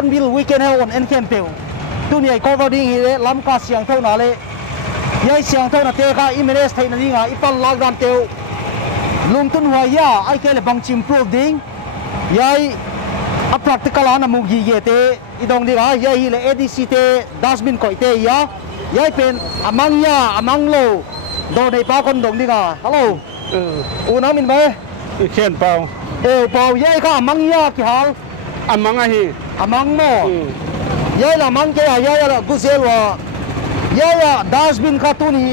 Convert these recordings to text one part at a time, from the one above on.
on bil weekend he on en campeu tu ni ai cover ding hi le lam ka siang thau na le yai siang thau na te kha imres thai na ringa ipal lockdown teu lung tun hua ya ai ke le bang chim proof ding yai a practical ana mu gi ge te idong ding a yai hi le adc te dustbin koi te ya yai pen amang ya amang lo do nei pa kon dong ding a hello u na min baเขียนเปล่า pau yai kha amang ya ki hal อันมังอะฮี amang mo yai la mang ke yai la guzel wa yai ya dustbin kha tu ni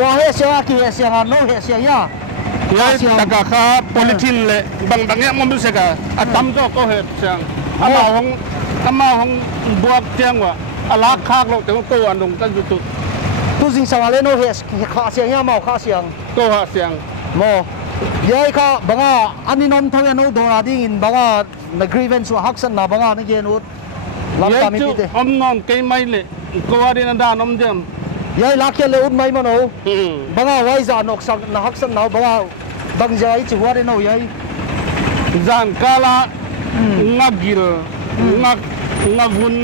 wa he sia ki he sia no he sia ya ยายตะกะคาโพลิทินเลยบางเนี้ยมันไม่ใช่กะอะตำก็เหตุเสียงอามาของบวกเสียงว่าอะลากคากลงแต่ว่าตัวอันลงกันอยู่ตุ tu jing sang ale no he kha sia ya mau kha siang ตัวหาเสียง mo yai kha banga aninom thawe no do na ding in banga na grievance wa haksan na banga na ge no lam ยาย ta mi จุ ti te อมนอนเกยไม่เลยก็ว่าดีนันดานอมเดียม yai la ke le ut mai mo no banga wai za nok sang na haksan na banga bang jai chi wa de no yai จานกาลางักกิลงักวุน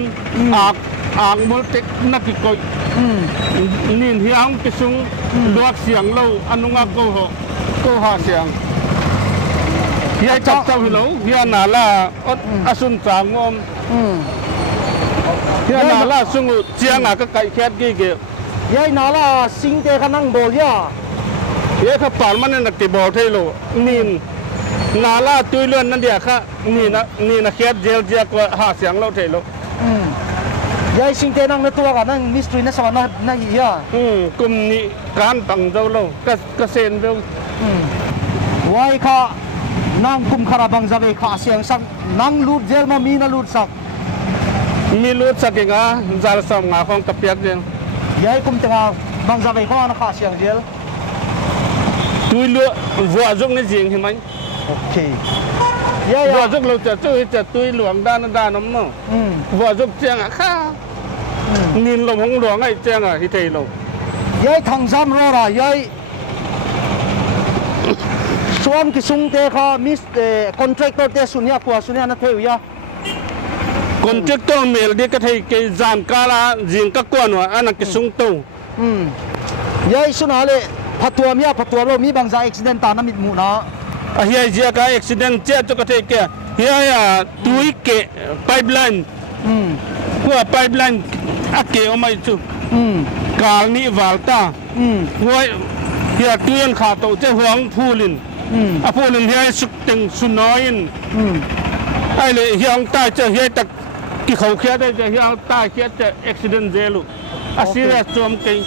อากมุลเทคนักกิกอยนินเฮียงกิซุงดวกเสียงเราอนุงักก็หาเสียงเฮียจับเจ้าหิโลเฮียนาลาอสุนจางอมเฮียนาลาสุงเจียงอ่ะก็ไก่แคบกี่เกี่ยว yai na la sing te kha nang bol ya เฮียขับป่านมันนักตีบอลเทโลนินนาลาตุยเลื่อนนั่นเดียค่ะนี่นะแคบเจลเจียกว่าหาเสียงเราเทโล yai sing te nang na tua ka nang mystery na sa na hi ya กลุ่มนี้การปังเจ้าเราก็เซนเรา wai kha nang kum khara bang jabe kha siang sang nang lut jel ma mi na lut sak มีรูดสักอย่างอ่ะจาร์สมงาของตะเปียกเอง yai kum tenga bang jabe kha na kha siang jel ตุยเลือวัวจงในจริงเห็นไหม okay ya วัว ya จงเราจะตุยหลวงด้านน้ำเนาะวัวจงเจียงอ่ะข้านินลมของหลวงไอ้เจียงอ่ะที่เทโล yai thang jam ro ra yai suam ki sung te kha mis contractor te sunya kwa sunya na theu ya คนเจ้าต้องเมลเดียก็เทเกจานกาลาจิงก็กวนว่าอันนั้นก็สูงโต yai suna le phatua lo mi bang za accident ta na mit mu na อ่ะเฮียเจียก็อุบิเหตุเจ้าก็เทเกเฮียตุยเกะไพป์ไลน์กว่าไพป์ไลน์อะเกะออกมาจุกาลนี้วาลตาว่าเฮียตุยนขาโตเจ้าหวงพูลินอ่ะพูลินเฮียสุดตึงสุน้อยนไอ้เลยเฮียตายเจ้าเฮียตะกี่เขาเคียได้เจ้าเฮียตายเคียจะอุบิเหตุเจลุอ่ะเสียจอมเกย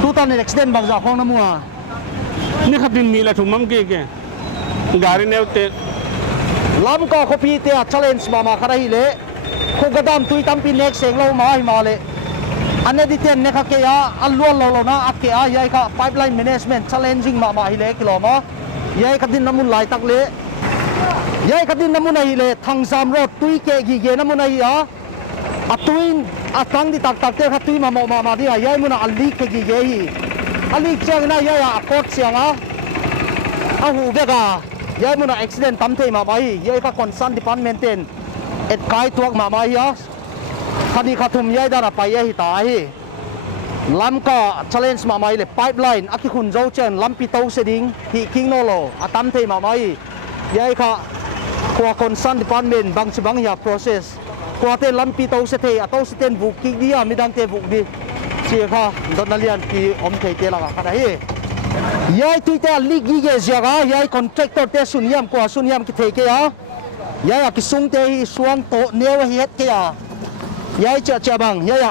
tu ta ne accident bang za khong na mu a นี่ขับดินมีอะไรถูกมั้งเกยการีเนวเต lam ka khopi te challenge ma khara hi le khu gadam tui tam pi nek seng lo ma hi ma le ane di ten ne kha ke ya allo lo na at ke a yai kha pipeline management challenging ma hi le kilo ma yai ka din namun lai tak le yai ka din namun hi le thang sam road tui ke gi ge namun hi a atuin atang di tak te kha tui ma di a yai muna ali ke gi ge hi ali chang na yai a court siang a hu vega yai muna accident tam thei ma mai yai kha concern department ten et kai tuak ma mai ya khani khathum yai da na pai hi ta hi lam ka challenge ma mai le pipeline aki khun zo chen lam pi to seding hi king no lo atam thei ma mai yai kha kwa concern department bang chi bang ya process kwa te lam pi to se thei ato se ten bu ki dia midang te bu di chi kha dot na lian ki om thei te la ka hi ยายตุยแต่ลิกิเกเซียกายายคอนแทคเตอร์เตสุนยามกว่าสุนยามกิเทเกียยายกิสุงเตสวงโตเนียวเฮ็ดเกียยายจะบังยาย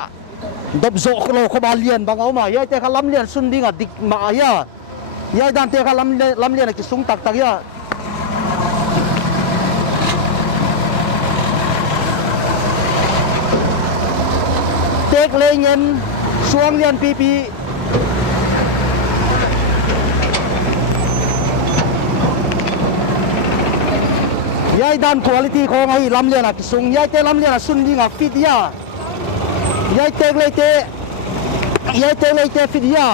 ดับโจกโลขบาเลียนบางเอามายายเตะขลัมเลียนสุนดิ่งดิกมายายายดันเตะขลัมเลียนกิสุงตักยาเตกเลยเงินสวงเลียนปียายดันคุณภาพของไอ้ลำเลียนกิสุงยายเตะลำเลียนสุนดิ่งฟิดยายายเตกเลยเตฟิดยา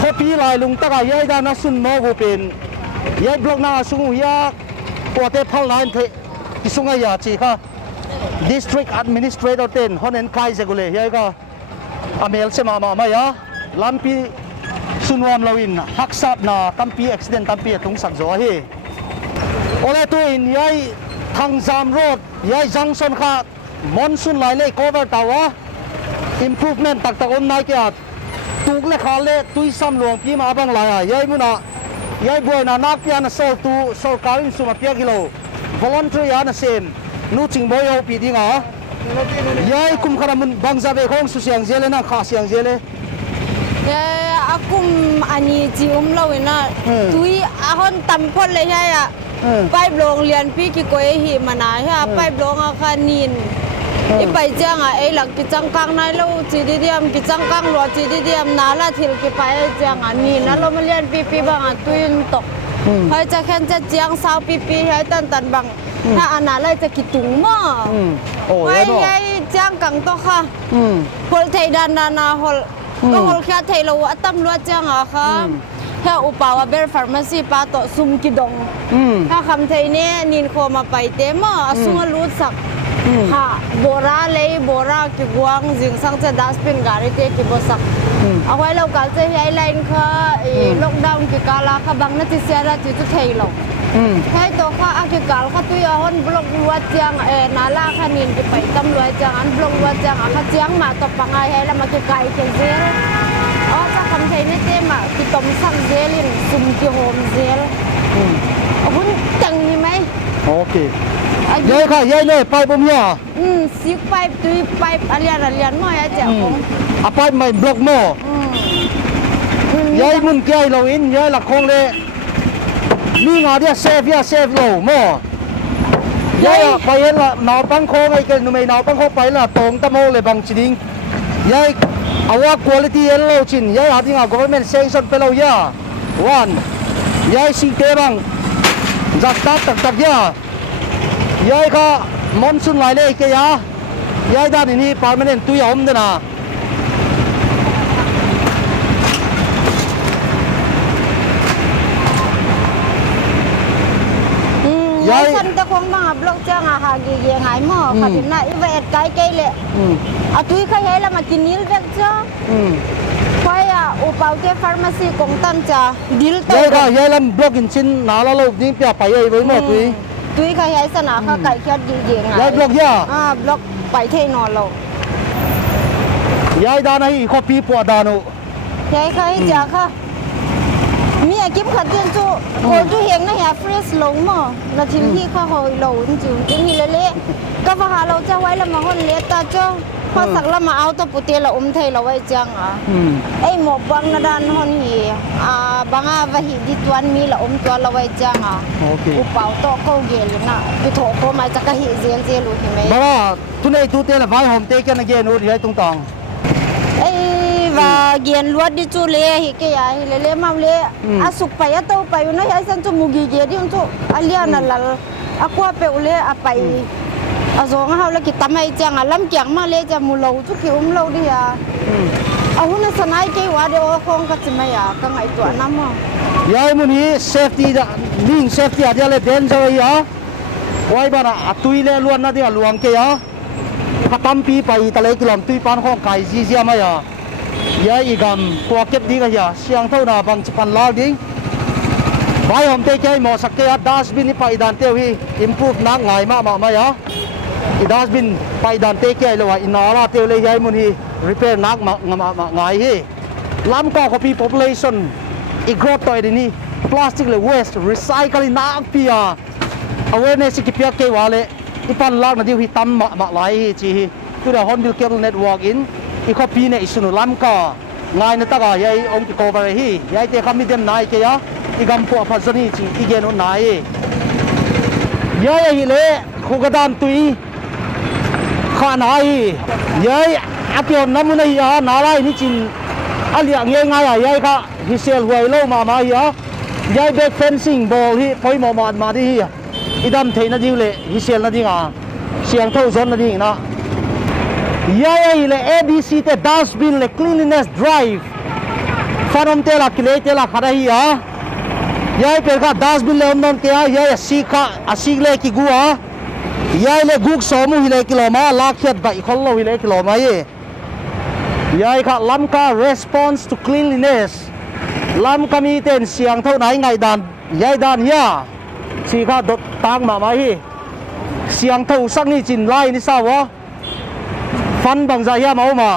พอปีลายลุงตะกายายดานัสุนโมกุเป็นยายบล็อกนาสุงยาปวดเตะพัลไลน์เทกิสุงยาจีค่ะ District Administrator เต็นฮอนเอ็นไคเซกุเลยยายก็อเมลเซมามายาลำปีสุนวามลาวินฮักซับนาตัมปีอุบิเหตุตัมปีตุงสักโจเฮโอเลตุอินยายทางจามโรดยายจังสันค่ะมอนซุนไลเล่ cover ตาวะ improvement ตักอนนายเกียรตุกเล็กขาเล่ตุยซ้ำหลวงพี่มาบังลายยายมุนะยายบัวน่ะนักเปียนโซตูโซการินสุมาเปียกิโล voluntary อันเซมนูจิงบอยเอาปีดิ้งยายคุมขนาดมันบังจับเองสุเสียงเจเลนะขาเสียงเจเลakum ani ji lo ina tui ahon tampol le ya pai blong lian pi ki koi hi mana ha pai blong a khanin i pai chang a ei lak ki chang kang nai lo chi di diam ki chang kang lo chi di diam na la thil ki pai chang a ni na lo ma lian pi pi bang a tuin tok hai cha khen cha chiang sao pi pi hai tan bang ha ana lai cha ki tung mo hai hai chang kang to kha hol thai dan na holก็ฮอลแค่ไทยเราอัตตำรวจจังอะค่ะแค่อุปาวเบอร์ฟาร์มาซีปาโตซุมกิดงถ้าคำไทยเนี่ยนินโคมาไปเต็มอ่ะซุงรู้สักค่ะโบราเลยโบรากิกวางจิงสังจะดัสเป็นการิเตกิบสักเอาไว้เราการจะย้ายไลน์ค่ะล็อกดาวน์กิกาลาค่ะบางนาทีเสียละที่จะไทยเราแค่ตัวค่ะอากิกาลค่ะตัวย้อนบล็อกวัดจังนาลาค่ะนินกิไปตำรวจจังอันบล็อกวัดจังค่ะจังมาตบปังไงให้เรามากิไก่เกเซลอ๋อจะคำไทยเนี่ยเต็มอ่ะกิตมสังเซลินซุ่มกิโฮมเซลคุณจังนี่ไหมโอเคยายค่ะยายเลยไปปุ่มเนี่ยซิกไปตุยไปอะไรมั่วyaเจ้าของไปไม่บล็อกมั่วยายมุนแก่เราอินยายหลักคงเลยนี่งาเดียเซฟโลมั่วยายไปเห็นละหนาวปังโคงไอ้เกณฑ์ไม่หนาวปังโคไปละตรงตะโมเลยบางจริงยายเอาว่า quality เอโลชินยายหาที่งา government sanction ไปเราย่าวันยายสิเตบังจัดตักย่ายายก็มอนซุนไลเล่เกียยายด้านนี้ปาร์มเนนตุยอมเดนะยายฉันจะคงมาบล็อกจ้างอาหารกี่เยี่ยงหายหม้อค่ะพี่น่ะอีเวทไกลเลยเอาตุยขยายแล้วมากินนิลเวกจ้าเพราะอ่ะอุปาเกฟาร์มาซีกงตันจ้าดิลตัวยายก็ยายลำบล็อกกินชิ้นหนาแล้วเราดิ้งเปียไปไอ้ไว้หมดตุยขยายสนาค่ะไก่แค่ดีเยี่ยงไงยายบล็อกย่าบล็อกไปเทนอนเรายายดานาฮีข้อปีปวดดานุยายขยายจ้าค่ะมีอากิมขัดเตียนจูโอ้จูเฮงนะฮะเฟรชลงมั้งนาทีที่ข้าหอยหลงจูจะมีเละก็ว่าเราจะไว้ละมาคนเละตาจ้าพอสักละมาเอาตัวปุเตละไทยเราไว้จังไอ้หมอบางนาดานฮอนฮีบางวะฮีดิตวันมีละตัวเราไว้จังอุปาวโตเขาเกลนะกุโถโคมาจากกะฮีเซลรู้ใช่ไหมบ้าทุนไอ้ตัวเตละไว้หอมเตกันนะเกนูที่ไอ้ตรงตองไอ้ว่าเกียนลวดดิจูเล่ฮิเกียฮิเล่มาเล่อาสุกไปอะโตไปอยู่นะไอ้สันจูมุกีเกียดิอุนจูอาเลียนั่นละอะกัวเปอุเล่อะไปอาสองเฮาแล้วกิตามไอ้จังอะลำเกียงมาเล่จะมูโลทุกขิวมโลดิอะเอาหุ่นสนายเกี่ยวเดี๋ยวคงก็จะไม่อะกังไอ้ตัวน้ำมั้งยายมุนีเซฟตี้ลิงเซฟตี้อะเดี๋ยวเลยเดินจะไว้อะไว้บ้านอะตุยเล่ล้วนนะเดี๋ยวลวงเกียถ้าตั้มปีไปตะเลกิลอมตุยปานของไก่ซีเซียมายายายอีกำตัวเก็บดีกันยาเสียงเท่าหน้าบางปันลาวดิ้งไปหอมเตะใจหมอสักเกียดัสบินนี่ไปดันเตียวฮีอิมพูฟนักไงมายาอีดัสบินไปดันเตะใจเลยว่าอินาลาเตียวเลยยายมุนีรีเพย์นักไงฮี ล้ำก็เขาปี population อีกรอบต่อยนี่พลาสติกเลย waste recycle นักพิยา awareness กิจเกี่ยวเลยอีปันลากนะที่ฮิตัมมาหลายจีตัวเดียวฮอนดิลเกลเน็ตเวิร์กอินอีเขาปีเนี่ยอิสุนุล้ำก็ง่ายนะตากายัยองค์ที่ cover ฮียัยเตะคำมีเดมนายเกียอีกำพวกพัฒนีจีอีเกนุนายยัยฮิเล่คุกดามตุยข้านายยัยอาเกียนน้ำมันยานาลายนี่จินอะไรอย่างเงี้ยง่ายยัยค่ะฮิเซลหวยโลมาเฮียยัยเบคเฟนซิ่งบอลฮีพอยมาที่เฮียอีดำเทนดิวเล่ฮิเซลนั่นดิงอ่ะเสียงเท่าซอนนั่นดิงนะยัยฮิเล่ ABC เตดัสบินเล่ cleanliness drive ฟันอมเตล่ากิเลเตล่าขนาดเฮียยัยเป็นข้าดัสบินเล่อมนนเกียยัยสิกเล่กิกัวยายเล่กุกสมุฮิเล่กิโลมาลากเขียดใบคนเราฮิเล่กิโลมาเย่ยายค่ะล้ำค่า response to cleanliness ล้ำค่ามีเต้นเสียงเท่าไหนไงดันยายดันเฮียสีข้าดดตังมาเฮีเสียงเท่าสักนี่จินไล่นี่ทราบวะฟันบางใจเฮียมาเอามา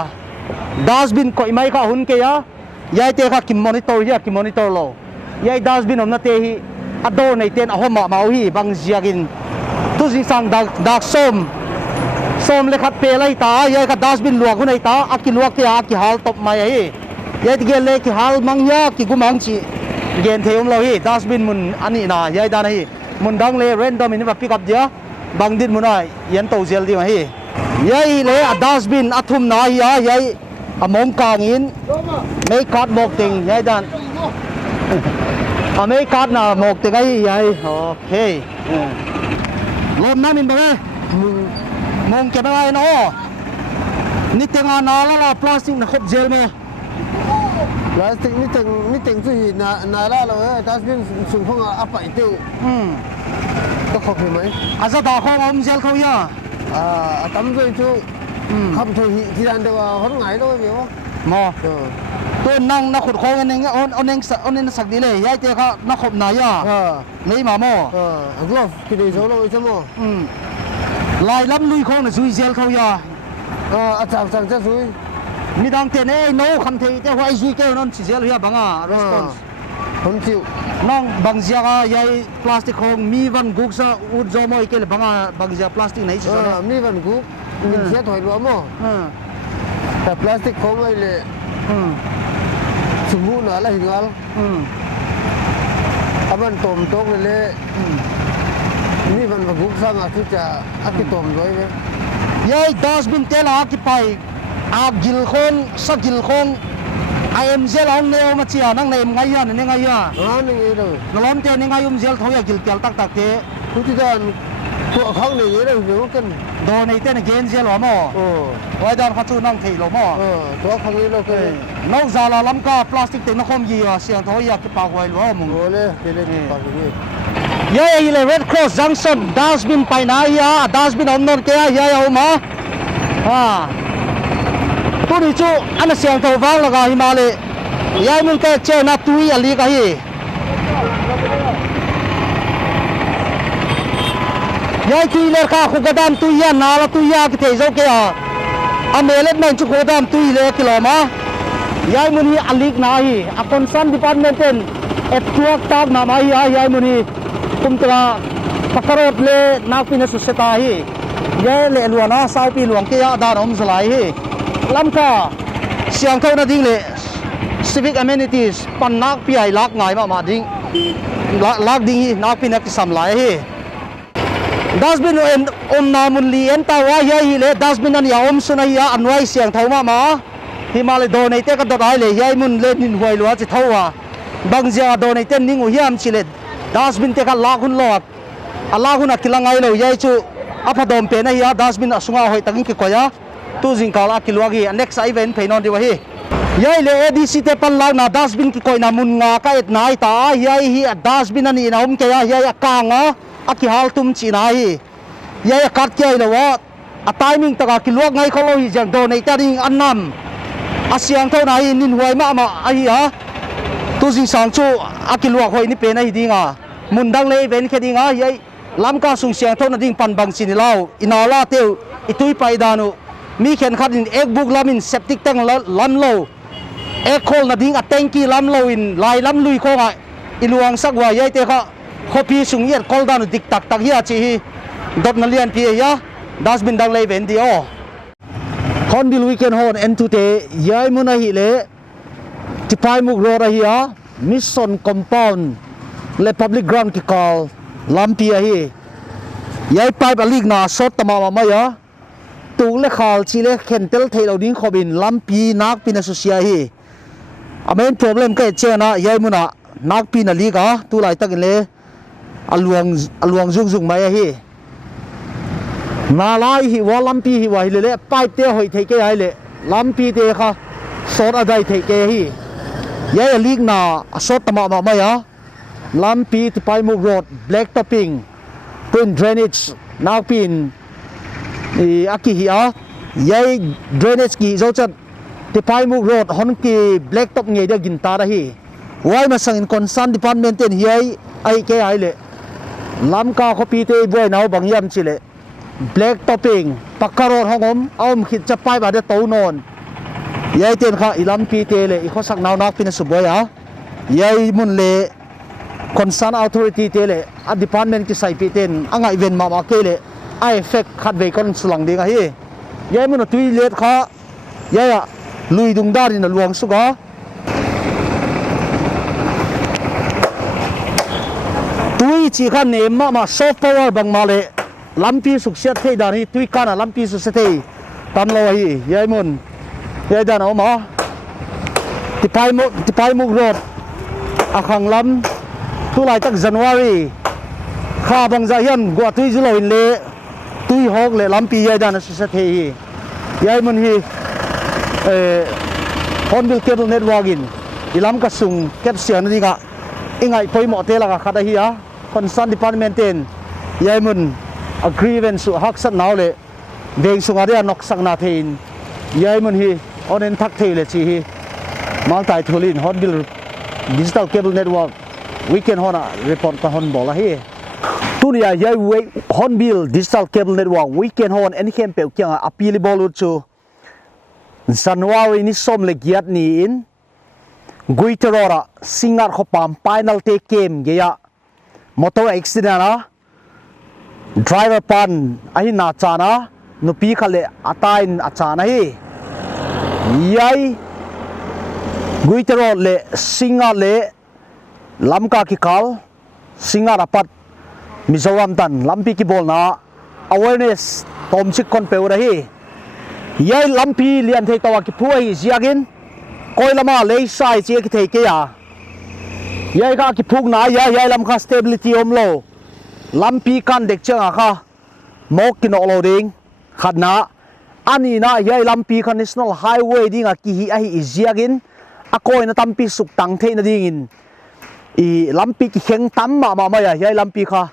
ดัสบินก่อยไม่ข้าหุ่นเกียยายเตะข้ากิมมอนิเตอร์เฮียกิมมอนิเตอร์โลยายดัสบินอมนาเตฮีอดโดนในเต้นเอามาเอาฮีบางเสียกินทุสิสังดักส้มเลยขัดเปลัยตายายขัดดัสบินลวกคนไหนตาอักกิลวกที่อักกิฮัลตบมายัยยายที่เกล็ดกิฮัลมังยากิกุมังชีเกณฑ์เทียมเราฮีดัสบินมุนอันนี้นะยายดานะฮีมุนดังเลยเรนดอมินี่แบบพิกับเดียบางดินมุนไอยันโตเซลดีมาฮียายเลยดัสบินอัทุมนาฮียายมองกางอินไม่กัดหมกติงยายดันไม่กัดนะหมกติงไอ้ยายโอเคลมน้ำมินไปเลยมองเก็บอะไรเนาะนี่เต็งอานาละพลาสติกนะครบเจลไหมพลาสติกนี่เต็งสุดนาละเลยดัสบินสูงพงอัปไปเตี้ยวก็ครบไหมอาจจะด่าเขาเจลเขาอย่าตั้มด้วยชูคำถุยที่นั่นเดี๋ยวคนไหนด้วยเดี๋ยวมอตัวนั่งนักขุดคลองอันนึงอันนึงสักดีเลยยายเจ้าเขานักขุดนายอ่ะไม่มาหม้อกลอฟที่ดีโซ่เลยใช่ไหมลายล้ำลุยคลองน่ะซุยเจลเขาอย่าอาจารย์จะซุยมีดังเต้นโน้คำเทเจ้าว่าไอ้ซุยเจ้านั่นซิเจลเฮียบังอ่ะ response คนจิ๋วน้องบางเสียก็ยายพลาสติกของมีวันกุกซะอุดจอมอยเกลบังอ่ะบางเสียพลาสติกไหนสิมีวันกุกมีเสียถอยรวมมั้งแต่พลาสติกของไอ้เลยสมบูรณ์อะไรหิ้งอะไรถ้ามันต้มโต๊ะเลยนี่มันบุกสร้างอาทิตย์จะอาทิตย์ต้มด้วยไหมยัยดัสบินเตล่าอาทิตย์ไปอากิลคนสักกิลคนไอเอ็มเซลองเนวมาเชียนั่งเนมไงยะนี่ไงยะนี่เลยนล้อมเตนี่ไงยุ่มเซลเขาอยากกิลเกลตักเตะทุกที่ด้านพวกเขาเนี่ยเลยเดี๋ยวกันโดนในเต้นเกนเซลหรอมั้งไว้ด้านเขาจูนั่งทีหรอมั้งตัวเขาเนี่ยเราเคยนอกจากเราล้ำก็พลาสติกเต็มนักคมยีอ่ะเสียงเขาอยากจะปากไว้หรอมึงโอ้เลยเดี๋ยวปากอย่างนี้ยัยเลย Red Cross Junction ดัสบินไปไหนยะดัสบินอมนนเกียยัยเอามาตัวนี้จู่อันนั้นเสียงตัวฟังแล้วก็หิมาเลยยัยมึงแค่เจ้าหน้าตุยอะไรกันฮียัยตุยเลยค่ะคุกดามตุยยานาละตุยยาคิดเจ้าเกียอเมริกมันจู่คุกดามตุยเลยกิโลมายัยมึงฮีอะไรกันฮีอ่ะคอนเซิร์นดีพาร์ตเมนต์เป็นตัวตากมาฮียัยมึงฮีคุมตัวปักรถเลยนักพินาศสุดท้ายยัยเลยหลวงนะสาวปีหลวงเกียดานอมสลายล้ำค่าเสียงเท่านั้นดิ้งเลย civic amenities ปันนักพี่ใหญ่ลักง่ายมาดิ้งลักดิ้งนักพินาศสำลายดัสบินอมนามุนลีเอ็นตาวายยัยเลยดัสบินนั้นยาอมสุนัยยาอันไว้เสียงเท่ามาที่มาเลยโดนในเต้ก็ดดายเลยยัยมุนเล่นนินหวยหลวงจะเท่าบางเจ้าโดนในเต้นนิ่งหัวเยี่ยมชิเลดัสบินเตกันลากหุ่นหลอดลากหุ่นอักกิลังไงเลยยัยชูอพดมเป็นไอ้ยาดัสบินสุงาหอยตั้งกี่กว่าตู้จิงกาลากิลวากีอัน next event เพย์นอนดีวะฮียัยเลยADCเตปันลากนาดัสบินกี่กว่านามุนงาก็เอ็ดนายตายัยฮีดัสบินนั่นนี่นะผมแกยัยกางอ่ะอักกิฮัลตุมจีนายยัยกัดเกยเลยวะอัตายมิงตะกากิลวาไงเขาเลยจังโดนในตาดิ่งอันนำอาเซียงเท่าไหนนินหวยมาไอ้ฮะตู้จิงสังชูอักกิลวาหอยนี่เป็นไอ้ดิ่งอ่ะมุนดังเลยเป็นแค่ดิ่งอ่ะยัยล้ำกาสุงเสียงเท่านั้นดิ่งปันบังสินเล่าอินาลาเตียวอิตุยไปดานุมีเขียนขัดอินเอกบุกลามินเซปติกตั้งล้ำโล ekhol na ding atengki lam loin lai lam lui kho nga iluang sakwa yai te kha khopi sung yer kol dan dik tak tak hi chi hi dot na lian pi ya dustbin dang lei ven di o Hornbill weekend hon en tu te yai muna hi le tipai muk ro ra hi a mission compound le public ground ki call lampi a hi yai pipe alik na shot tama ma ya tu le khal chi le khen tel thei lo ding khobin lampi nak pin asosia hi amen problem ka chena yai muna nak pin ali ka tu lai tak le aluang zung mai hi na lai hi wa lampi hi wa hi le pipe te hoi thei ke ai le lampi te kha shot adai thei ke hi yai alik na shot tama ma ya lampi tipai muk road black topping pin drainage nak pin aki hi a yai drainage ki zo chat tipai muk road hon ki black top nge da gin ta ra hi wai ma sang in concern department ten hi ai ke ai le lam ka khopi te boy naw bang yam chi le black topping pakkaror hongom aum khit cha pai ba de to non yai ten kha ilam pi te le i kho sak naw nak pin su boy a yai mun le concern authority te le a department ki sai pi ten anga event ma ke le ai effect khat ve kon sulang ding a hi yai mun tui let kha yaya lui dung dar in luang su ga tui chi khan ne ma soft power bang ma le lampi suk sia thei dan hi tui kana lampi su se thei tam lo hi yai mun yai dan o ma tipai muk road akhang lam tu lai tak January kha bang za hian gwa tui zu lo in le tui hok le lampi yai dan su se thei hi yai mun hi Hornbill cable network in ilam ka sung kep sian ni ga ingai poi mo te la ka khada hi a concern department ten yai mun agreement su hak sat naw le veng sunga de nok sak na thein yai mun hi onen thak thei le chi hi mal tai thulin Hornbill digital cable network weekend hona report ka hon bola hi tunia yai Hornbill digital cable network weekend hon en khem pe kyang apili bolu chu January ni som le giat ni in guiterora singar khopam final te kem ge ya motor accident a driver pan ahi na chana nupi khale atain achana hi yai guitero le singa le lamka ki kal singa rapat Mizoram tan lampi ki bol na awareness tom chik kon pe ura hi yai lampi lian thei tawa ki phuai ziagin koilama le sai che ki thei ke ya yai ka ki phuk na yai lam kha stability om lo lampi kan dek changa kha mok ki no lo ding khadna ani na yai lampi kha national highway ding a ki hi a hi ziagin a koi na tampi suk tang thei na ding in i lampi ki kheng tam ma ya yai lampi kha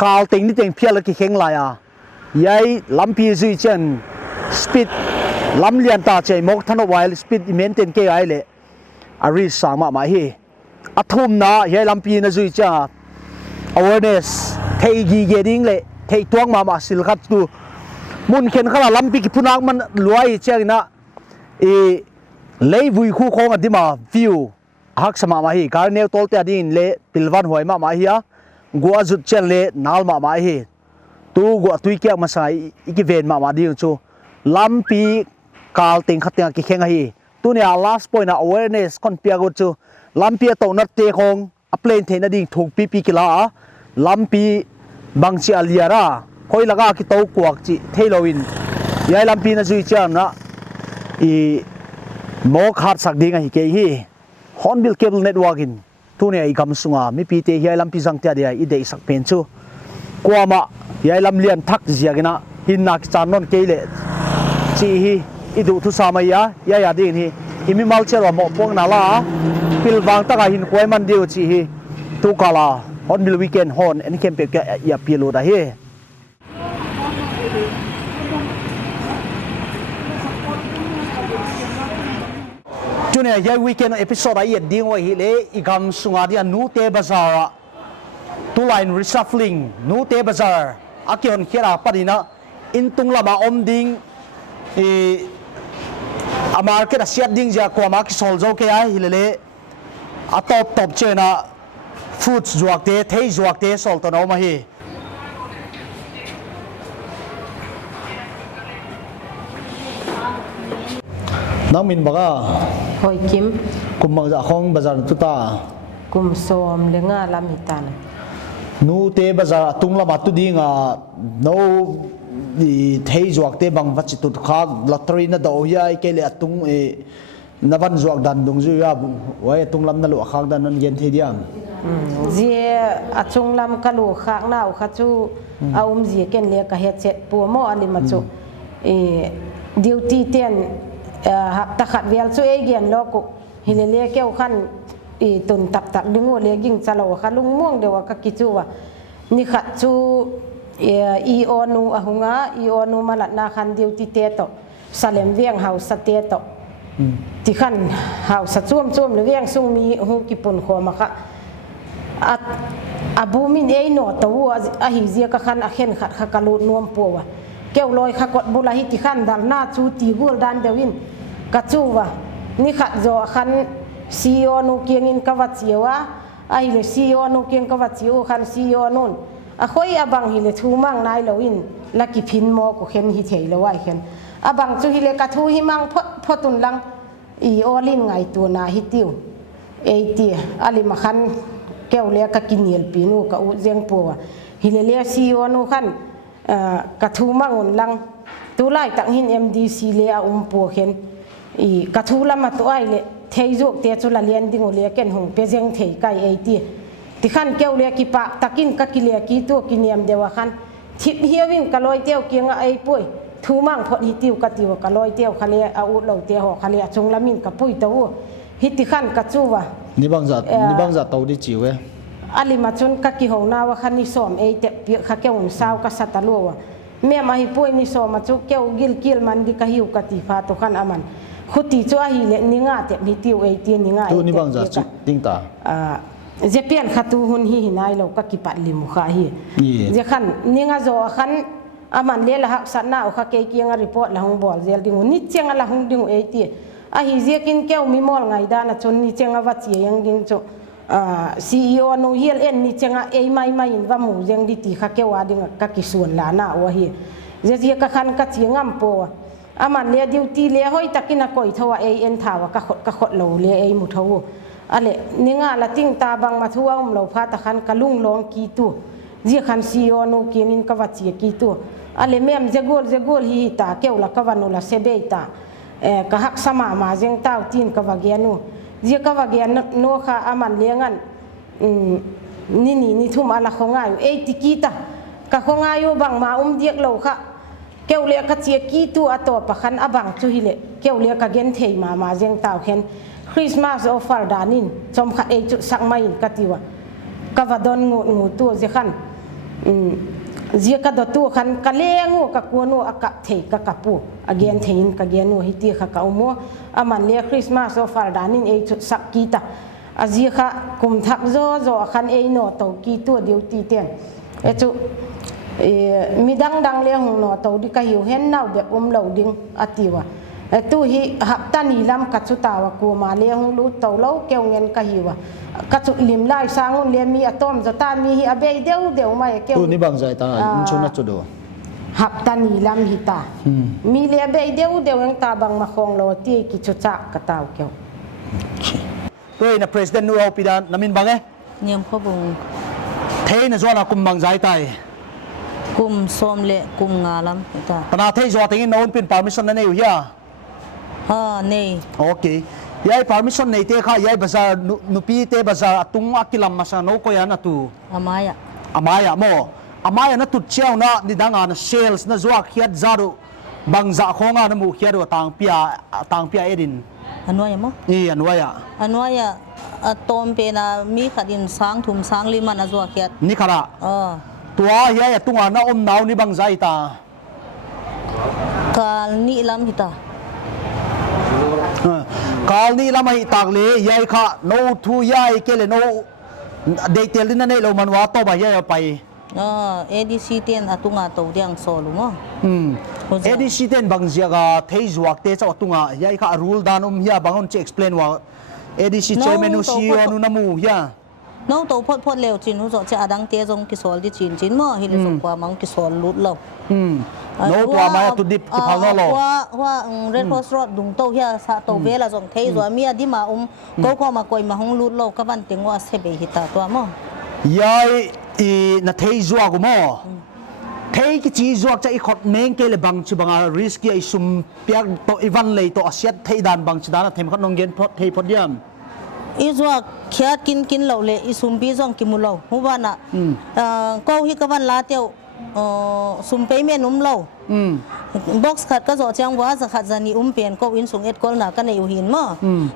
kal ting ni teng phial ki kheng la ya yai lampi zui chen speed lam lian ta che mok thano while speed maintain ke ai le ari sang ma hi athum na yai lampi na zui cha awareness thei gi ge ding le thei tuang ma sil khat tu mun khen khala lampi ki punak man luai cheng na e lei vui khu khong adima view hak sama ma hi kar neu tol te adin le pilwan hoi ma hi a gua zut chen le nal ma hi tu gua tui kyak ma sai iki ven ma ding chu lampi kal ting khateng ki khenga hi tu ne last point na awareness kon pia go chu lampi to na te khong a plane the na ding thuk pi ki la lampi bangchi aliara koi laga ki to kuak chi theiloin yai lampi na zui cham na i mok hat sak ding hi ke hi Hornbill cable network in tu ne ai gam sunga mi pi te yai lampi jang tia dia i dei sak pen chu kwama yai lam lian thak ziagina hin nak chan non ke le chi hi idu thu samaya ya din hi imi mal chero mo pong na la pil wang ta ga hin koi man diu chi hi tu kala Hornbill weekend hon en kem pe ya pilu da hi tune ya weekend episode ai ding wa hi le igam sunga dia nu te bazar tu line reshuffling nu te bazar akion khera parina in tung lama om ding market a siat ding ja kwa ma ki sol zo ke ai hilele a top chena fruits zuak te thei zuak te sol to no ma hi nang min baga hoi kim kum mang ja khong bazar tu ta kum som lenga lam hitan nu te bazar tung la tu dinga no di thei zuak te bang va chi tu kha lottery na do ya ke le atung e na ban zuak dan dung zu ya wai tung lam na lo khang dan nan yen the diam zie achung lam kalu khak nau khachu zie ken le ka het set pu mo ali ma chu e duty ten hak ta khat vial chu e gen lo ku hilele keu khan e tun tak dingo le ging chalo khalung mong dewa ka ki chu wa ni khat chu i onu ahunga i onu malat na khan duty te to salem viang house sa te to ti khan house sa chum le viang sung mi hu ki pun kho ma ka at abumin e no to a hi zia ka khan a khen khat kha kalu nuam powa keu loi kha kot bula hi ti khan dal na chu ti gul dan dewin ka chu wa ni khat zo khan CEO nu kiengin ka wat chiwa ai le CEO nu kieng ka wat chiu khan CEO nun a khoi abang hi le thu mang nai loin la ki phin mo ko khen hi thei lo wai khen abang chu hi le ka thu hi mang photun lang i olin ngai tu na hi tiu e ti ali ma khan keu le ka kinil pi nu ka u zeng po hi le CEO nu khan ka thu mangun lang tu lai tak hin MDC le a po khen i ka thu lama to ai le thei zok te chu la lian ding le ken hong pe jeng thei kai e ti khan keu le ki pa takin ka ki le ki to ki niam dewa khan thip hiawin ka loi teu kianga ai poi thu mang phot hi tiu ka tiu ka loi teu khale a u lo te ho khale chung lamin ka pui to hi ti khan ka chu wa ni bang za to di chiwe ali ma chun ka ki ho na wa khan ni som e te pi kha keun saw ka satalu wa me ma hi poi ni so ma chu keu gil man di ka hiu ka ti fa to khan aman khuti chu a hi le ninga te mi tiu e ti ninga tu ni bang za chu ting ta je pian khatu hun hi hinai lo ka ki pat limu kha hi je khan ninga zo khan aman le la hak sa na o kha ke kianga report la hong bol zel ding ni chenga la hong ding e ti a hi je kin keu mi mol ngai da na chon ni chenga wa chi yang ding chu CEO no hiel en ni chenga e mai in wa mu jeng di ti kha ke wa ding ka ki suan la na wa hi je ka khan ka chingam po aman le duty le hoi takina koi thawa e en thawa ka khot lo le e mu thawu ale ninga la ting ta bang ma thuwa lo pha ta khan kalung long ki tu ji khan CEO no kinin ka wa chi ki tu ale mem jegol hi ta keu la ka wanu la sebe ta ka hak sama ma jeng taw tin ka wa ge nu ji ka wa ge no kha aman lengan ni thum ala khonga yu e tikita ka khonga yu bang ma diek lo kha keu le ka chi ki tu ato pa khan abang chu hi le keu le ka gen thei ma jeng taw khen Christmas offer danin chom kha e chu sak mai ka tiwa ka wa don ngu tu je khan zia ka do tu khan ka lengu ka kuanu aka thei ka kapu again thein ka genu hi ti kha ka umo aman le Christmas offer danin e chu sak ki ta azia kha kum thak zo khan e no to ki tu duty ten e chu midang dang le hong no to di ka hiu hen nau be lo ding atiwa tu hi hap ta ni lam ka chu ta wa ku ma le hong lu to lo keu ngen ka hiwa ka chu lim lai sangun le mi atom za ta mi hi abe deu mai keu tu ni bang za ta chuna chu do hap ta ni lam hi ta mi le be deu eng ta bang ma khong lo ti ki chu cha ka taw keu toi na president nu au pidan namin bang e niệm kho bung thei na zona kum bang zai tai kum som le kum ngalam ta pana thei zo tengin non pin permission na nei ya ha nei okay yai permission nei te kha yai bazar nupi te bazar atung akilam masa no ko ya na tu amaya mo na tu cheu na ni danga na sales na zuak khiat zaru bangza khonga na mu khiat ro tang pia edin anwaya mo anwaya atom pe na mi khadin sang thum sang lima na zuak khiat ni khara tua yai atunga na om nau ni bangza ita kal ni lam hita kal ni lam hi tak le yai kha no thu yai ke le no detail din na nei lo manwa to ba yai pai ADC เตียนอตุงาโตเดียงโซลุม ADC เต้นบางเสียก็เทยจวกเตะเจ้าตุงอ่ะยัยข้ารูลดานเฮียบางคนจะ explain ว่า ADC เจอเมนูซีโอนุนามูเฮียน้องโตพดเร็วจินหูจจะอดังเตะจงกิโซลที่จินมั้งฮิลิสกว่ามังกิโซลลุดเราโน้ตว่ามาตุดิบที่พังนอลว่าเรดโพสต์รอดดุงโตเฮียซาโตเวลาจงเทยจัวมีอดีมาก็มากอยมาหงลุดเราก็วันเต็งว่าเสบหิตาตัวมั้งยัยนาเทยจัวกูมั้งเทยกิจีจัวจะอีกคนเมงเกลบังชิบังอาริสกี้ไอซุมเปียกโตอีวันเลยโตอาเซียนเทยดานบังชิดานะเทมขันนองเกนพอเทยพอดียมอีจัวเขียกินเหล่าเลยอีซุมปีจงกิมุเหล่าหัวน่ะก็ฮิกวันลาเตียวซุมเปย์เมนุ่มเหล่าบ็อกซ์ขัดก็จะจังว่าจะขัดจะนี่เปลี่ยนก็อินสุงเอ็ดก็น่ะกันในอยู่หินมั้ง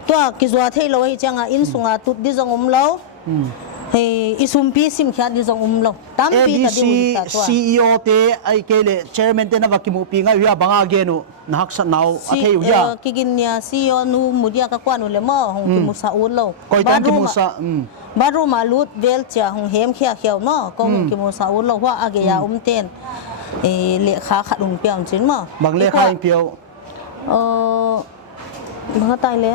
ตัวกิจวัตรเทยเราให้จังอินสุงตุดดิจงเหล่าเฮอีซุมปีซิมเขียดิจงเหล่าตามปีตัดดิวตัดตัว CEO เตไอเกลเชอร์แมนเตนะว่ากิมุปีง่ายวิอาบังอาเกนุนักสัตว์นาวอาเทยวิอากินเนี่ย CEO นูมุดียากกว่านูเลยมั้งหงกิมุสาอุลเหล่าบารูมาลุดเวลเจ้าหงเฮมเขียวมั้งก็หงกิมุสาอุลเหล่าว่าอาเกียเต้นเลขาขัดลงเปียวจริงมั้งบางเลขาเปียวมันก็ตายเลย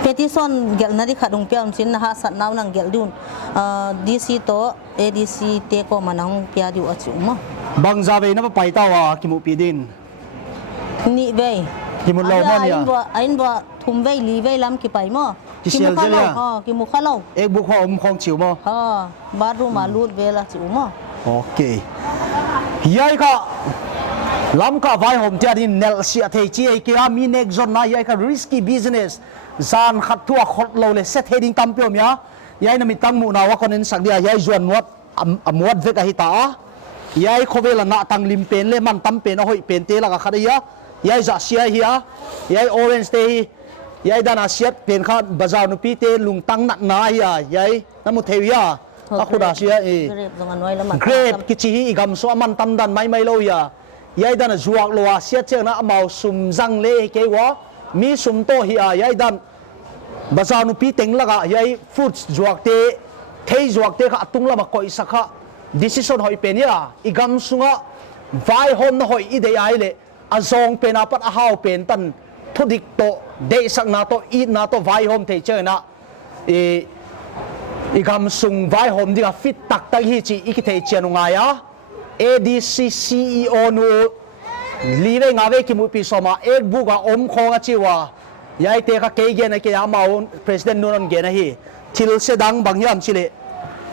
เปติซอนเกลนาดิขัดลงเปียวจริงนะฮะสัตว์น้ำนังเกลดุนดีซีโตADC เตะก็มันนังเปียดิวจุมั้งบางซาเวนับไปต้าวกิมุปีดินนี่เว้ยกิมุลาวมันเนี่ยอินว่าทุ่มเว้ยลีเว้ยล้ำกี่ไปมั้งกิมุข้าวกิมุข้าวเอกบุคคลของจิ๋วมั้งบารูมาลูดเวลาจิ๋วมั้งโอเคยัยค่ะลำกับไว้ผมจะดินเนลเซียเทจีไอเกียมีเน็กซอนนะยัยค่ะ risky business จานขัดตัวขดเราเลยเซตเฮดิ้งตั้มเปียวมั้ยยัยนั่นมีตั้งมูนาว่าคนนั้นสักเดียยัยจวนมวดมวดเวกหิตายัยเขาเวลาหน้าตั้งลิมเป็นเลยมันตั้มเป็นเอาหอยเป็นเตละกับขัดยัยจะเสียเฮียยัย orange เตยัยด้านอาเซียเป็นข้าบาจานุปีเตลุงตั้งหนักหนาเฮียยัยนั่นมุเทียอาคุดาเสียเกรดกิจิอีกำสวมันตั้มดันไม่โลยยัยด้านจวกลัวเสียเจ้าหน้ามาสุ่มจังเล่เกวะมีสุ่มโตเฮียยัยด้านบาจานุปีเต็งละกะยัยฟูดจวกเตเทยจวกเตข้าตุงละมาคอยสักข้าdecision หอยเป็นยาอีกำสุงะไฟหอมหอยอีเดียไอเล่อาซองเป็นอาปัดอาหาวเป็นตันทุดิกโตเดสักนาโตอีนาโตไฟหอมเทเจอนะอีกำสุงไฟหอมดีกับฟิตตักตักฮิจิอีกเทเจนุงายะ ADC CEO นูลีเวงาเวกิมุปิสมาเอกบุกอมคงอาชิวายายเตะกับเกย์เกนไอเกียมาอุน President นูนันเกนฮีทิลเสดังบางอย่างชิเล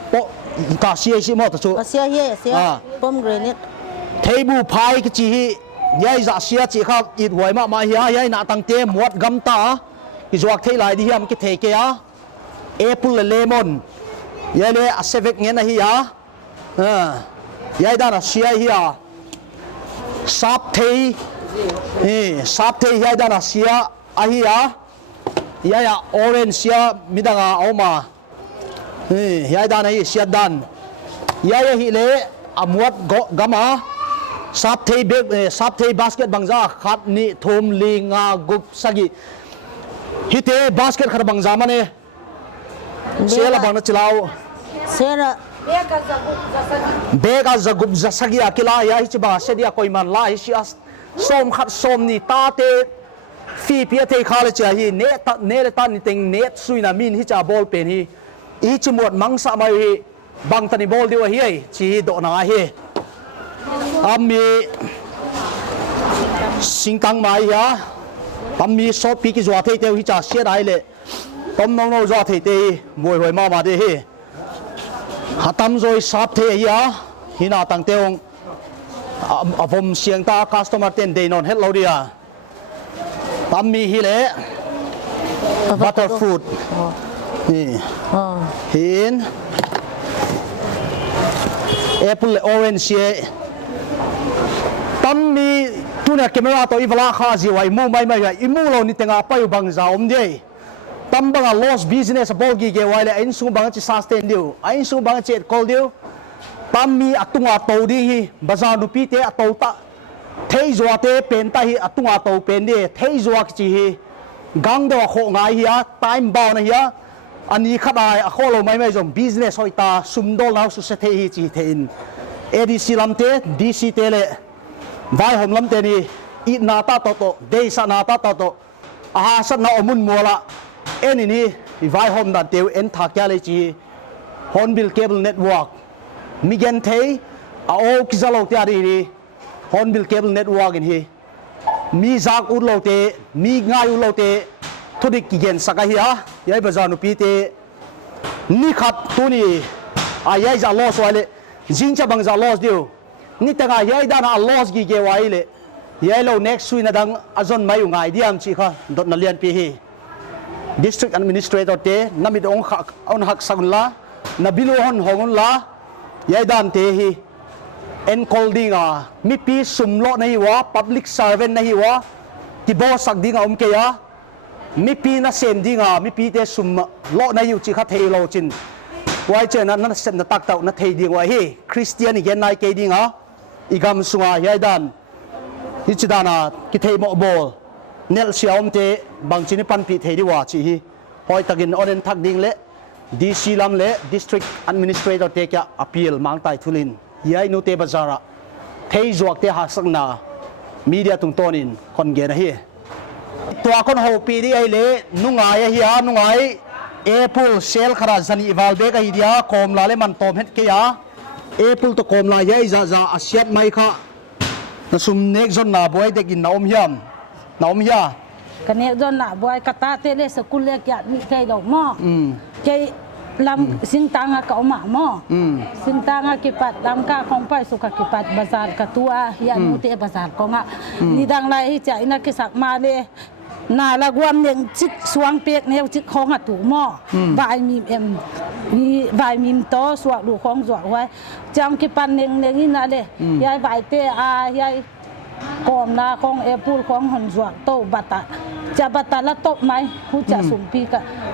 โปกาเซียชิมอตชูเซียเฮเซียปอมเกรนิตเทบูพายกิจิฮียัยจะเสียจีครับอีดหวยมาเฮียยัยนาตังเตมวดกัมตากิจวัตรเทลายดีฮิมกิเทเกียเอปุลเลมอนยัยเลอเซเวกเงี้ยนะเฮียยัยด้านเสียเฮียซับเทซับเทยัยด้านเสียอะเฮียยัยออเรนเสียมิดังเอามายัยด้านเฮียเสียด้านยัยฮิเลอมวดกัมมาซับเทย์เบกซับเทย์บาสเกตบางจ้าขัดนี่ทุ่มลิงากุบสักิฮิตเตบาสเกตขัดบางจ้ามันเอเสียละบางนัดเล่าเสียละเบกาจะกุบจะสักิอากิลายาฮิจิบาเสียดีอาคอยมันลาฮิชิอัสส้มขัดส้มนี่ตาเตฟีเปียเทคาเลเจียฮีเนตตันนี่เต็งเนตสุยนามินฮิจ่าบอลเป็นฮีฮิจิมวดมังสะมาฮีบางตันนี่บอลดีวะฮีชีโดนาฮีอามีสิงตังมาอียอามีซอปีกิจวัตรเที่ยวฮิจ่าเสียได้เลยต้มน้องๆจวัตรเที่ยวมวยหวยมาเดฮีฮัตมจอยซับเที่ยวฮินาตังเที่ยวผมเสียงตาคัสตอมาเต้นเดนอนเฮลโลเดียอามีฮิเลบัตเตอร์ฟรุตนี่หินแอปเปิลออเรนจ์ตั้มมีตัวเนี่ยเก็บไว้ว่าตัวอีฟลาข้าจีไว้มูไม่อีมูเรานี่เต็งอาไปอยู่บางจ้าอมเดียตั้มบางอ่ะ lost business บอลกี้เกไว้เลยไอ้สุ่มบางจะ sustain เดียวไอ้สุ่มบางจะ call เดียวตั้มมีอัตุงอาโตดีฮีบาซานุปีเตอัตโตตะเทยจัวเตเป็นตาฮีอัตุงอาโตเป็นเดียเทยจัวกิจีฮีกังเดียวโคง่ายฮีอะ time bound ฮีอะ อันนี้ขดายอะโคโลไม่จง business หอยตาซุมโดลาวสุเสถีจีเทน ADC ลำเต DC เตเลไว้ผมลำเตนี่อีนาตาโตโตเดซ่านาตาโตโตอาหาสันนาอมุนมัวละเอ็นนี่ไว้ผมดันเตียวเอ็นทักแกเลยจีฮอนบิลเคเบิลเน็ตเวิร์กมีเกนเทย์อาโอคิซาโลเตียดีนี่ฮอนบิลเคเบิลเน็ตเวิร์กอินฮีมีจากอุดโลเตมีง่ายอุดโลเตทุดิกิเกนสักเฮียยัยบจานุปีเตนี่ขัดตัวนี้อายจะลอสไว้เลยจิงจะบังจะลอสเดียวนี่แต่งยัยด้านลอสกี่เกไว้เลยยัยเรา next week นะดังอาจารย์ไม่อยู่ไงเดียมชีค่ะดนนัเลียนปีฮี district administrator เตนัมิดองหักสักุลละนับบิลฮอนฮงุนละยัยด้านเตฮีencoding mi pi sumlo na hiwa public servant na hiwa ti boss sak dinga kaya mi pi na sending mi pi te sum lo na yu chi kha thei lo chin wai che na sen na tak tau na thei ding wa hi christian again nai ke ding igam sunga yai dan hi chi dana ki thei mo bol nel siam te bang chin pan pi thei di wa chi hi hoi takin onen thak ding le dc lam le district administrator te kya appeal mang tai thulin yai nu te bazara thei zuak te ha sakna media tung tonin kon ge na hi tua kon ho pi di ai le nungai hi a nungai apple sel khara zani iwalbe ka hidia kom la le man tom het ke ya apple to kom la yai za za asiat mai kha na sum nek zon na boy de gin naom hiya กันเนี่ยจนหน้าบอยกระตาเตเลสกุลเลียกยามีใจดอกหม้อใจลำสิงตังกะเอาหมาหม้อสิงตังกิปัดลำกาของไปสุขกิปัดบาซาร์กะตัวยานุเตบาซาร์กงะนี่ดังไรใจนักกิสักมาเลยนาละกวมยังจิกสวงเปียกเนี่ยจิกของหัดถูหม้อบายมีเอ็มมีบายมีโตสวกดูของสวกไว้จำกิปันเน่งนี่นะเลยยายบายเตยายกอมนาของเอปูลของหันสวกโตบัตตาจะบัตตาละโตไหมผู้จะสุ่มปี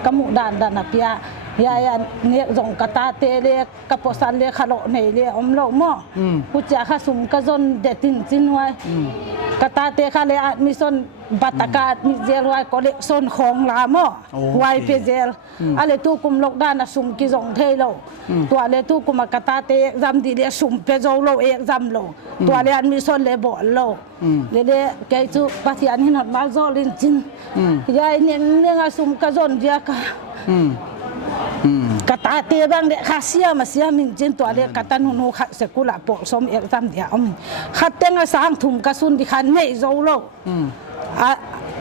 กะมุดานดานาเปียยายเนี่ยส่งกระตาเตเลกะปสันเลขะโลในเลอมโลหม้อผู้จะข้าสุ่มกะจนเดตินจินไว้กระตาเตคะเลมิซนบัตตากาดมิเจลไว้ก็เลซนของลาหม้อไว้เปเจลอะไรตู้กุมลกด้านสุ่มกิจงเทโลตัวเลตู้กุมกระตาเตจำดีเลสุ่มเปโจโลเอกจำโลตัวเลมิซนเลบอลโลเลแกจูปฏิอันหินหดมาโจลินจินยายเนี่ยสุ่มกะจนเดียกะกระตาเตียบังเด็กข้าเสียมาเสียมินจินตัวเด็กกระตันหูข้าเสกุละปกสมเอกตามเดียมข้าเต็งสร้างถุงกระสุนที่ขันไม่โจโล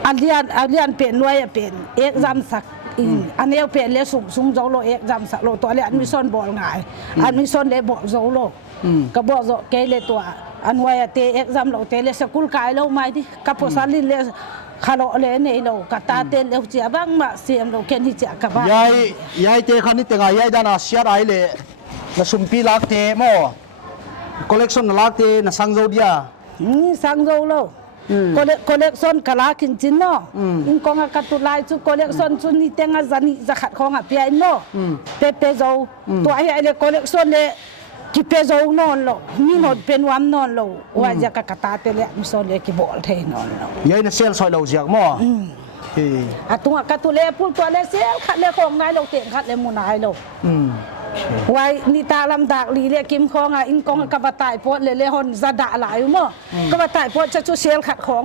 อันเลียนเป็นรวยเป็นเอกจำสักอันนี้เป็นเลสุ่มโจโลเอกจำสักโลตัวเลียนมิซอนบอลง่ายอันมิซอนเลบอลโจโลกระบอกโจเกเลตัวอันวัยเตเอกจำโลเตเลสกุลกายโลไม่ดิกับภาษาลินเลขะโลเลนี่โลกตาเตเลวเจียบังมาเสียมโลเกนิเจียกับยายเตคันนี่แต่งยายดานาเสียไรเลยนะสุมปีลักเตโมคอลเลกชันลักเตนะสังโจเดียสังโจโลคอลเลกชันกะลาคินจินเนาะอินกองกัตุลายจุคอลเลกชันจุนี่แต่งจันิจะขัดของอ่ะเปียโนเปโจตัวไอ้เลคอลเลกชันเลกิเปโจนอนโลมีหมดเป็นวันนอนโลว่าจะกะตาเตเลมิซอนเลกิบอลเทนอนโลยายน่ะเซลซอยเราเสียกมั้งอะตัวกัตุเลพูดตัวเลเซลขัดเลของไงโลเต็งขัดเลมูนายโลไว้นิตาลำดักลีเลกิมของอินกองกับบัตไตพอดเลฮอนซาดาหลายมั้งกับบัตไตพอดจะชูเซลขัดของ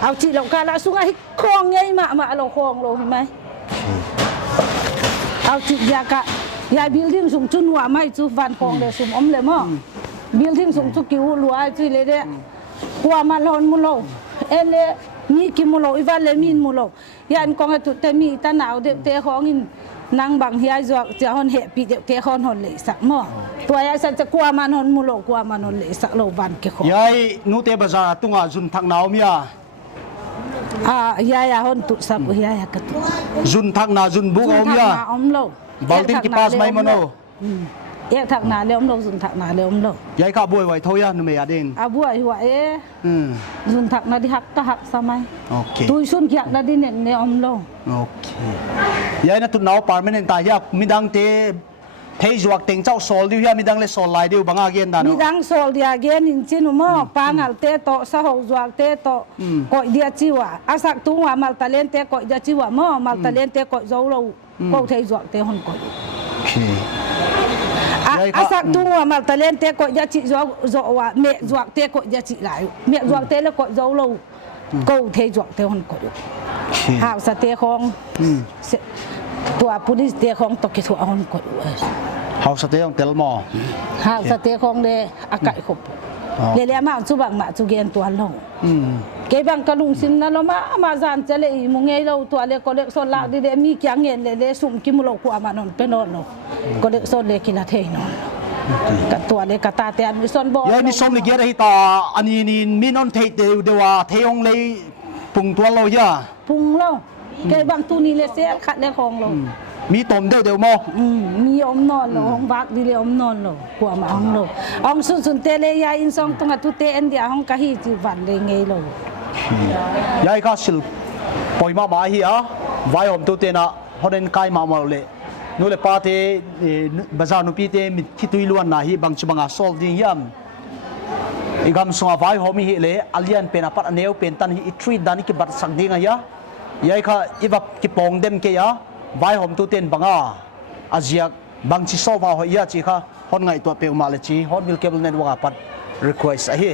เอาจีเราการละสุงไอ้ของไงมาเราของโลเห็นไหมเอาจียากะยายบิลดิ้งสูงจุนหัวไม่จูฟันฟองเลยสูงอมเลยมั้งบิลดิ้งสูงจุกิวรัวจีเลยเด้กัวมาลอนมุโลเอเลนี่กิมุโลอีวันเลมินมุโลยันกองตุเตมีตาหนาวเด็กเตะของอินนางบังเฮียจวกจะฮอนเหปีเด็กเตะฮอนหอนเลยสักมั้งตัวยายสันจะกัวมานอนมุโลกัวมานอนเลยสักโลวันเกี่ยวยายนูเตบาซาตุงอาจุนทักหนาวมียายฮอนตุสับยายกระตุจุนทักหนาจุนบุกเอามีอมโลบอลตินกิปัสไม่มโนเอกถักหนาเลี้ยมโลจุนถักหนาเลี้ยมโลยายข้าบวยไว้เท่ายันไม่ยาเด่นบวยหัวจุนถักนาดิฮักตะฮักสมัยโอเคตุยซุนเกียกนาดิเนเนอมโลโอเคยายน่ะตุนเอาปาร์เมนต์ตายามิดังเตเทจวกเต็งเจ้าโซลดิวมิดังเลโซลไลดิวบางอาเกนดานุมิดังโซลเดียเกนอินจินุโมปางัลเตโตสะหกจวกเตโตก็เดียจิวะอาศักตุงว่ามัลตาเลนเตก็เดียจิวะโมมัลตาเลนเตก็โจโล ko thei zuak te hon ko Yai a kha- sak tu wa mal talen te ko ja chi zo wa me zuak te ko ja chi lai me zuak te le ko zo lo ko thei zuak te hon ko ha sa te khongตัวพุลิสเตะของตกิสุออนกด เฮาสเตย์ของเตลมอ หาสเตะของเดอากาศขบเรียมาสุบังมาสุเกนตัวลงเก็บังกะลุงสินนะลมาจานจะเลยมุงเงยเราตัวเล็กก็เล็กโซนละดิเดมีกี่เงินเลยสุ่มกิมโลกัวมานนเป็นนนก็เล็กโซนเล็กกินละเทนนกับตัวเล็กกตาเตียนมีโซนบ่ ยายนี่ส้มนี่เกียรติตาอันนี้นี่มีนนเทเดว่าเทองเลยปุงตัวเราเยอะ พุงเราเก็บังตัวนี้เลยเสียขัดเล็กของเรา มีตมเดียวมอ มีอมนอนเราห้องบักดิเลอมนอนเรากัวมาห้องเราอมสุนเตเลยยาอินซองตรงตุเตอันเดียห้องกะฮีจีวันเลยไงเรา ยายก็สิลปอยมาบาฮีอ่ะไว้ผมตัวเตนะฮอดเนกายมามาเลยนู่นเลยปาเตบาซานุปีเตมิคิตุยล้วนนะฮีบางชิบังอาโซลดิ้งยามอีกคำสงไว้ผมมีเลยอัลยันเป็นอปัตอเนวเป็นตันฮีทรีดานิกิบัตสักดิ้งอ่ะยะยายก็อีแบบกิปองเดมเกียไว้ผมตัวเต็นบังอาเจียบางชิโซมาหอยยาจีค่ะฮอนไงตัวเปียวมาเลยจีฮอนวิลเก็บเล่นว่าปัด request อ่ะฮี